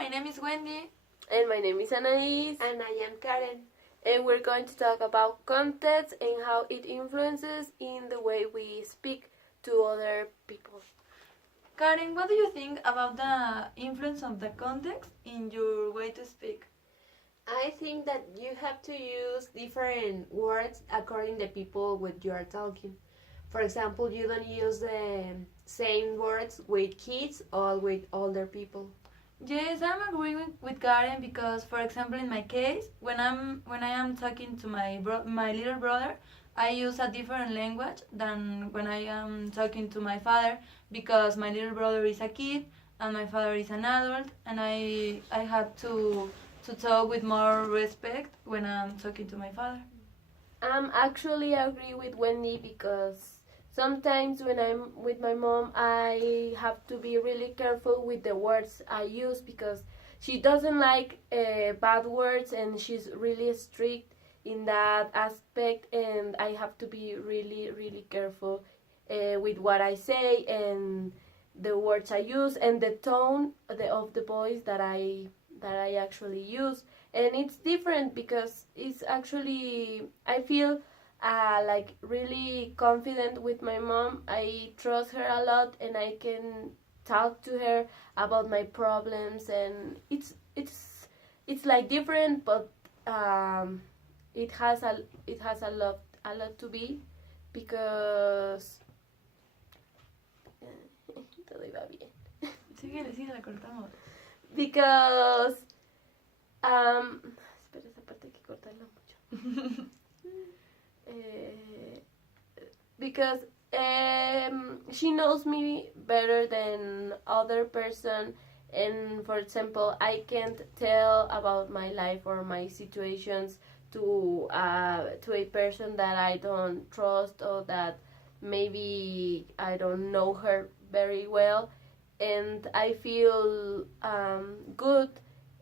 my name is Wendy. And my name is Anais. And I am Karen. And we're going to talk about context and how it influences in the way we speak to other people. Karen, what do you think about the influence of the context in your way to speak? I think that you have to use different words according to the people with you are talking. For example, you don't use the same words with kids or with older people. Yes, I'm agreeing with Karen because, for example, in my case, when I am talking to my little brother, I use a different language than when I am talking to my father because my little brother is a kid and my father is an adult, and I have to talk with more respect when I'm talking to my father. Actually agree with Wendy because sometimes when I'm with my mom, I have to be really careful with the words I use because she doesn't like bad words and she's really strict in that aspect, and I have to be really, really careful with what I say and the words I use and the tone of the voice that I actually use. And it's different because it's actually, I feel like really confident with my mom. I trust her a lot and I can talk to her about my problems, and it's like different, but it has a lot to be because todo iba bien. Síguele, la cortamos. Because espera, esa parte hay que cortarla mucho. Because she knows me better than other person, and for example, I can't tell about my life or my situations to a person that I don't trust or that maybe I don't know her very well, and I feel good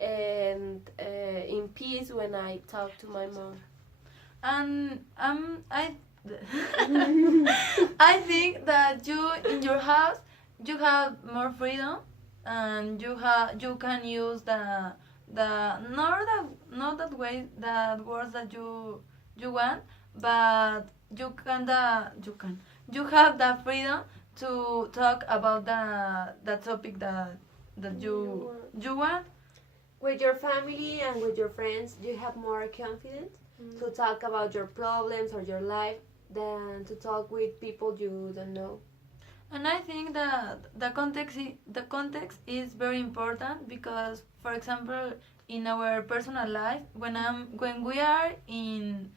and in peace when I talk to my mom. And I think that you in your house you have more freedom, and you can use the not that way that words that you want, but you have the freedom to talk about the topic that you want. With your family and with your friends, you have more confidence to talk about your problems or your life than to talk with people you don't know. And I think that the context is very important because, for example, in our personal life, when we are in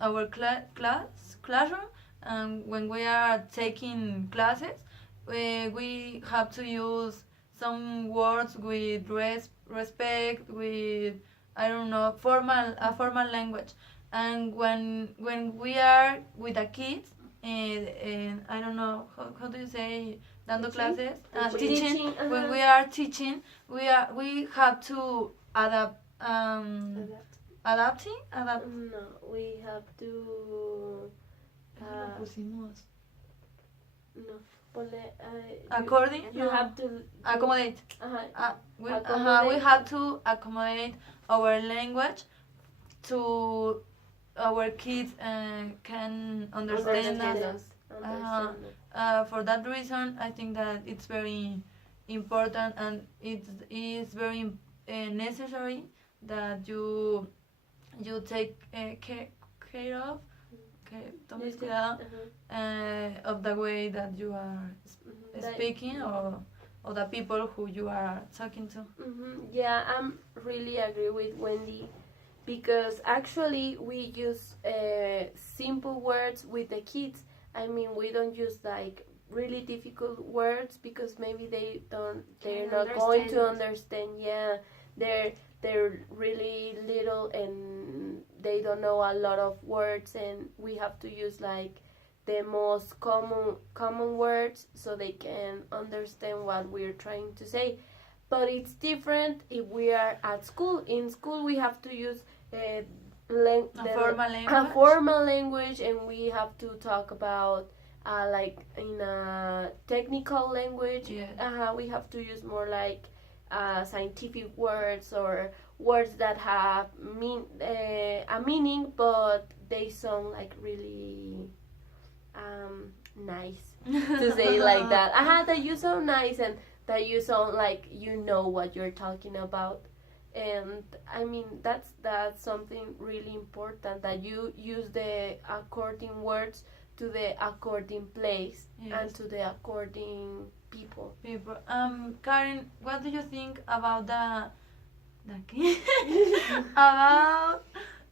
our classroom, and when we are taking classes, we have to use some words with respect, with, I don't know, formal language. And when we are with the kids, and I don't know how do you say, dando clases, teaching. When we are teaching, we have to adapt. Adapting. No, we have to. No. According. You have to accommodate. We have to accommodate our language to our kids can understand us. For that reason, I think that it's very important, and it is very necessary that you take care of. Tomes cuidado of the way that you are speaking, or the people who you are talking to. Yeah, I'm really agree with Wendy because actually we use simple words with the kids. I mean, we don't use like really difficult words because maybe they're not going to understand. Yeah, they're really little and they don't know a lot of words, and we have to use like the most common words so they can understand what we're trying to say. But it's different if we are at school. In school we have to use a formal language, and we have to talk about like in a technical language. Yeah. We have to use more like scientific words or words that have a meaning, but they sound like really nice to say like that. That you sound nice and that you sound like you know what you're talking about. And I mean that's something really important, that you use the according words to the according place. Yes. And to the according people. Karen, what do you think about about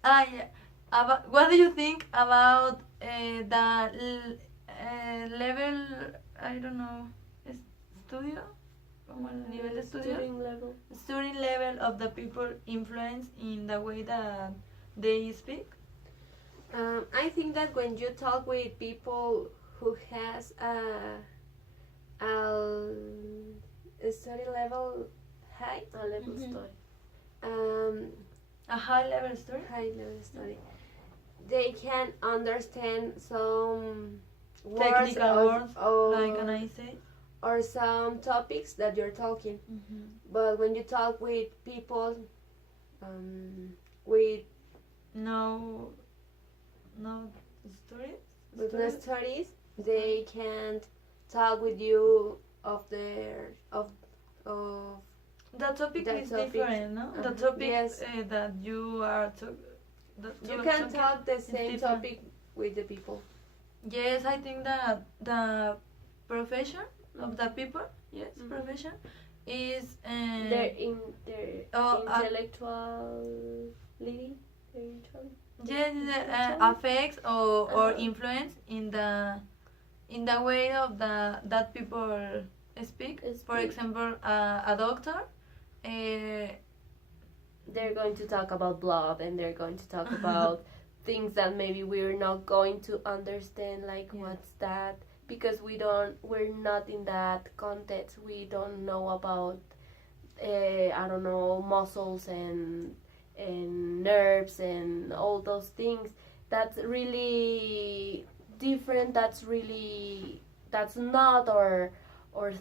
yeah, about what do you think about level, I don't know, studio, como el nivel de estudio, student level of the people influence in the way that they speak? I think that when you talk with people who has a study level high, a level study, a high level study, they can understand some technical words, like can I say, or some topics that you're talking. But when you talk with people with no studies, they can't talk with you of the topic is different, no? The topic, yes. That you are you can talk the same topic with the people. Yes, I think that the profession of the people, yes, profession is their intellectual living, yes, affects or influence in the way of that people speak. For example, a doctor, they're going to talk about blood, and they're going to talk about things that maybe we're not going to understand, like what's that, because we're not in that context. We don't know about I don't know, muscles and nerves and all those things. That's really different. That's not our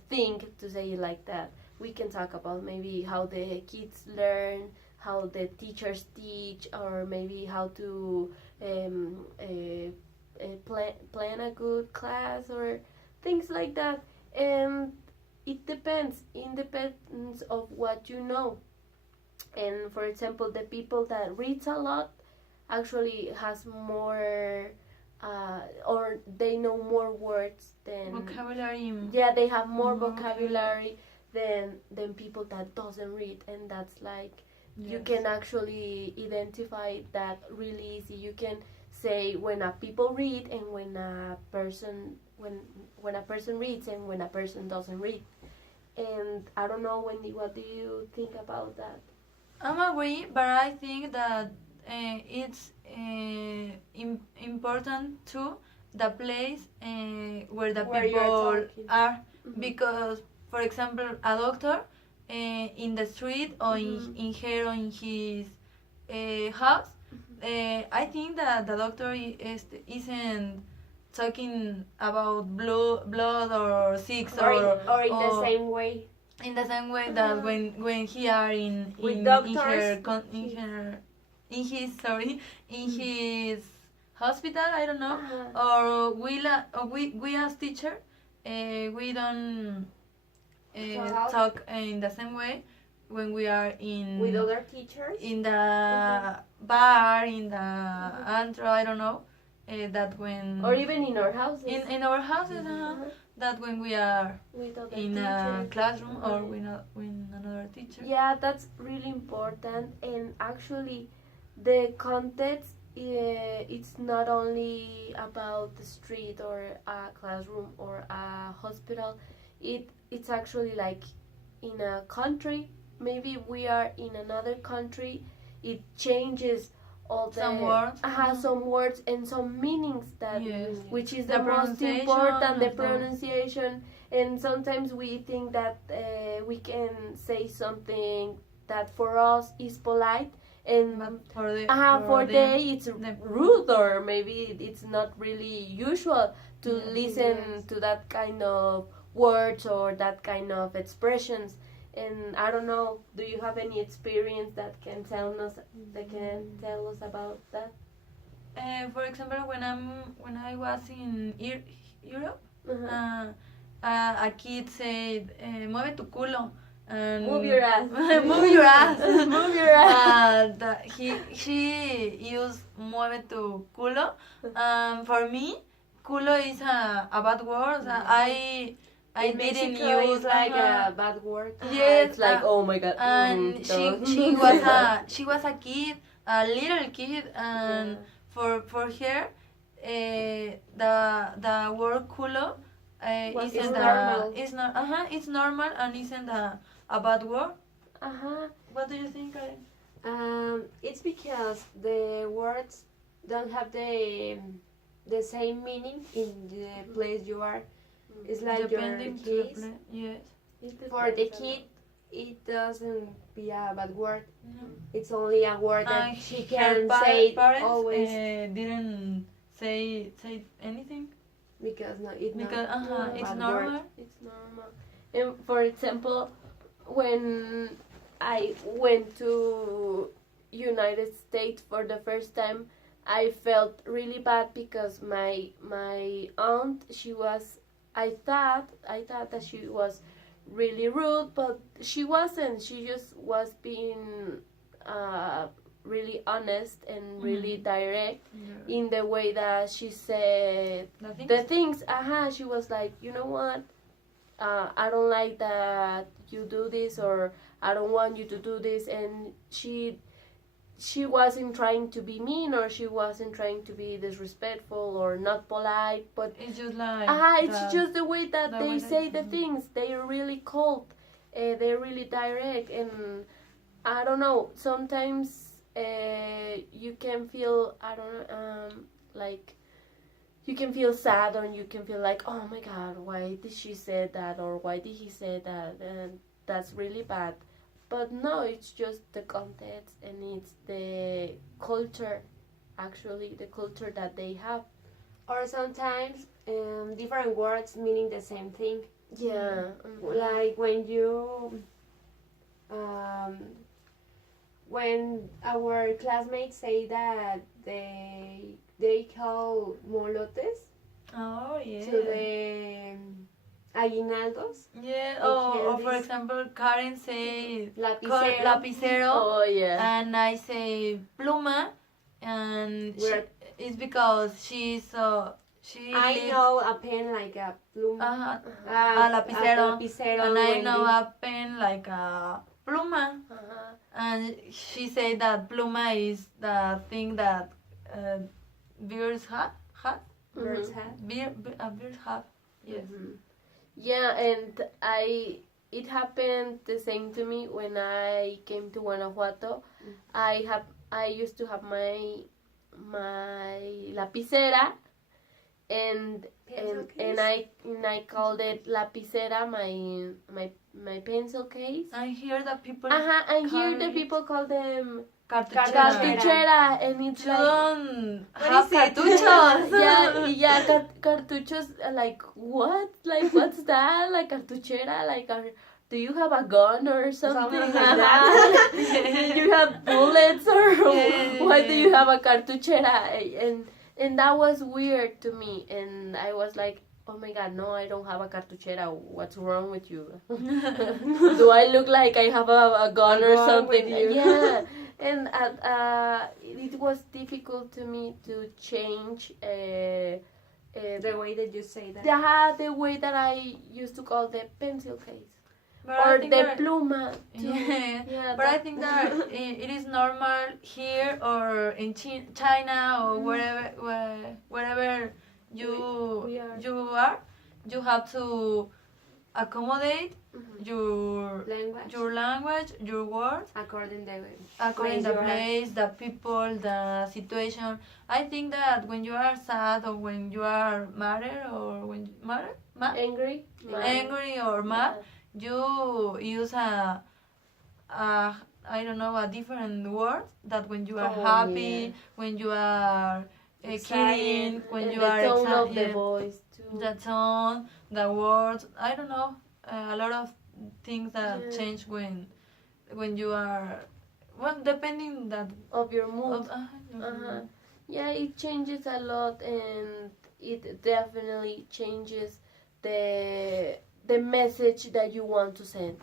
thing to say it like that. We can talk about maybe how the kids learn, how the teachers teach, or maybe how to plan a good class or things like that. And it depends of what you know. And for example, the people that reads a lot actually has more or they know more words than vocabulary. Yeah, they have more vocabulary than people that doesn't read. And that's like, yes, you can actually identify that really easy. You can say when a people read and when a person reads and when a person doesn't read. And I don't know, Wendy, what do you think about that? I'm agree, but I think that it's important too the place where the people are, because for example a doctor in the street or in her or in his house, I think that the doctor isn't talking about blood or sex or in the same way. In the same way that when he are in his hospital, I don't know, or we as teacher, we don't talk in the same way when we are in with other teachers in the bar, in the antro, I don't know, that when or even in our houses. In our houses, that when we are in a classroom or with another teacher. Yeah, that's really important. And actually, the context, it's not only about the street or a classroom or a hospital. It's actually like in a country. Maybe we are in another country. It changes all the some words, some words and some meanings that, yes, which is the most important, the pronunciation. And sometimes we think that we can say something that for us is polite, and for them it's rude, or maybe it's not really usual to listen to that kind of words or that kind of expressions. And I don't know, do you have any experience that can tell us about that? For example, when I was in Europe, Uh-huh. a kid said, "Mueve tu culo." And Move your ass. move your ass. Move your ass. She used "mueve tu culo." For me, culo is a bad word. I In didn't Mexico, use it's like uh-huh. a bad word. Yes, It's like, oh my god. and don't. she was a kid, a little kid, and Yeah. for her, the word culo Was isn't normal. it's normal and isn't a bad word. Uh-huh. What do you think, Karen? It's because the words don't have the same meaning in the place you are. It's like Depending to your the case. place. Yes. For the kid, it doesn't be a bad word. No. It's only a word that And she her can say parents always didn't say anything because no, it's because not a it's bad normal. word. It's normal. And for example, when I went to United States for the first time, I felt really bad because my aunt, I thought that she was really rude, but she wasn't. She just was being really honest and really direct in the way that she said the things. She was like, you know what? I don't like that you do this, or I don't want you to do this. And she wasn't trying to be mean, or she wasn't trying to be disrespectful or not polite, but It's just like it's just the way that the they way that- say the things. They're really cold, they're really direct, and I don't know, sometimes you can feel, I don't know, like you can feel sad, or you can feel like, oh my god, why did she say that, or why did he say that, and that's really bad. But no, it's just the context, and it's the culture, actually the culture that they have. Or sometimes different words meaning the same thing. Yeah. Like when our classmates say that they call molotes Oh yeah. to the aguinaldos, Yeah. Okay, Or for this- example, Karen say lapicero. lapicero, Oh yeah. and I say pluma, and We're- it's because she I live- know a pen like a pluma. a lapicero, lapicero and I when know they- a pen like a pluma, Uh-huh. and she said that pluma is the thing that birds have. birds Mhm. have. Birds have. Yes. Mhm. Yeah, and it happened the same to me when I came to Guanajuato. I used to have my lapicera, and I called it lapicera, my pencil case. I hear that people And here call the it people call them cartuchera. cartuchera, and it's You like, don't What have is it? cartuchos. cartuchos, like what? Like what's that? Like cartuchera? Like do you have a gun or something? Something like that. Do you have bullets, or Yeah. why do you have a cartuchera? And that was weird to me, and I was like, oh my god, no, I don't have a cartuchera. What's wrong with you? Do I look like I have a gun or gun something? with you. Yeah. And it was difficult to me to change The way that you say that. the way that I used to call the pencil case, But I or think the that- pluma too. Yeah, Yeah, but I think that it is normal here or in China or wherever you we are. you have to accommodate Mhm. your language, your words according the according place the you are. place, the people, the situation. I think that when you are sad or when you are mad or when mad, Angry. angry or mad, you use a I don't know, a different word that when you are Oh, happy, yeah. when you are kidding, when And you the are tone of the excited, voice too. the tone, the words, I don't know, a lot of things that Yeah. change when you are, well, depending that Of your mood. of, Uh-huh. Yeah, it changes a lot, and it definitely changes the message that you want to send.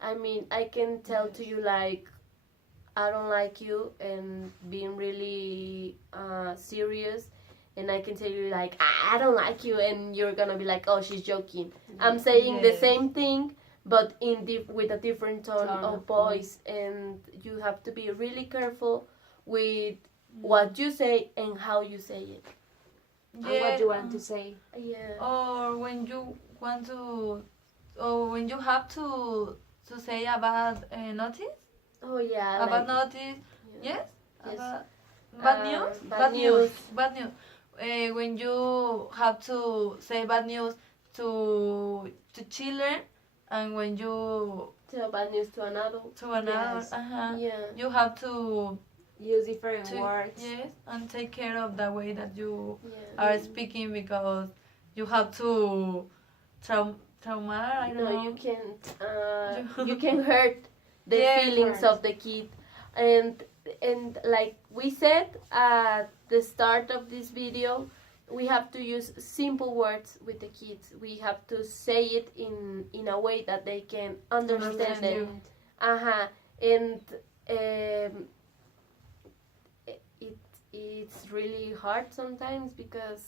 I mean, I can tell to you like I don't like you and being really serious, and I can tell you like I don't like you, and you're gonna be like, oh, she's joking. I'm saying the Yes. same thing, but with a different tone Tone of of voice, and you have to be really careful with what you say and how you say it. And what you want to say. Yeah. or when you want to, or when you have to say about notice, Oh yeah. about like, notice, yeah. yes, Yes. about bad news, bad news. bad news. When you have to say bad news to children, and when you Tell bad news to an adult. to another, Yes. Yeah. you have to Use different to words. yes, and take care of the way that you Yeah. are speaking, because you have to trauma. I don't No, know. you can't. You- You can hurt the Yes, feelings hurt. of the kid, and like we said at the start of this video, we have to use simple words with the kids. We have to say it in a way that they can understand Understand it. you. And it's really hard sometimes because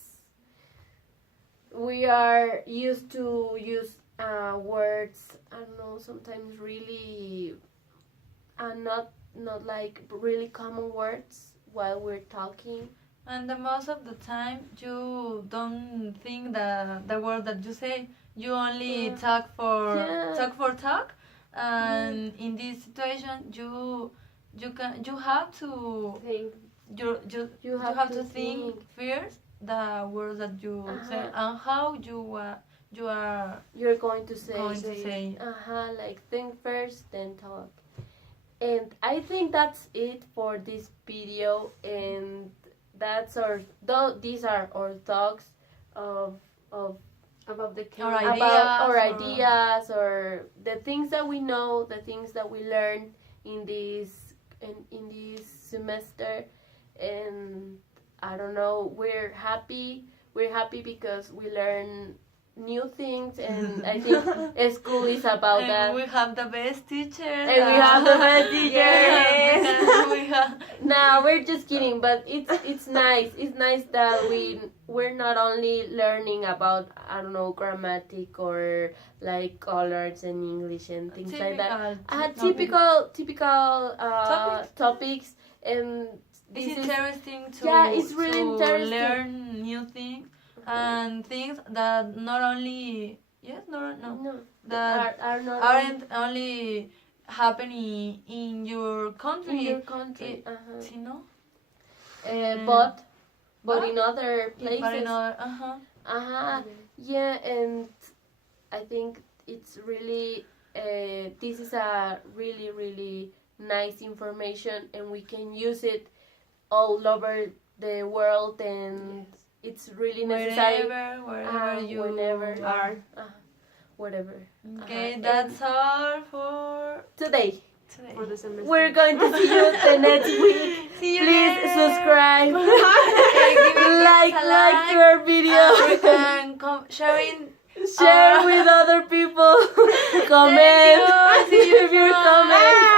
we are used to use words, I don't know, sometimes really not like really common words while we're talking. And the most of the time, you don't think the word that you say. You only Yeah. talk for Yeah. talk, and in this situation, you have to Think. you have to think first the words that you say, and how you are You're going to say. going to say. Like think first, then talk. And I think that's it for this video, and that's these are our thoughts of About the Or camera. about our ideas, ideas or the things that we know, the things that we learned in this semester. And I don't know, we're happy because we learn new things, and I think school is about And that. we have the best teachers. And we have the best teachers. Yes, we have. No, we're just kidding, but it's nice. It's nice that we're not only learning about, I don't know, grammatic or like colors and English and things like that. Typical topics, and It's this is interesting to, it's really to interesting. learn new things, and things that not only that are not aren't only happening in your country. in your country. You know? But in other places. But in other, Yeah, and I think it's really this is a really really nice information, and we can use it all over the world, and it's really necessary wherever you whenever are. whatever. Okay, Uh-huh. that's all for Today. today. For the semester. We're going to see you the next week. See you Please next. subscribe, Okay, give it like a like. our video, And sharing. share with other people, comment Thank you. See you if you're tomorrow. comment.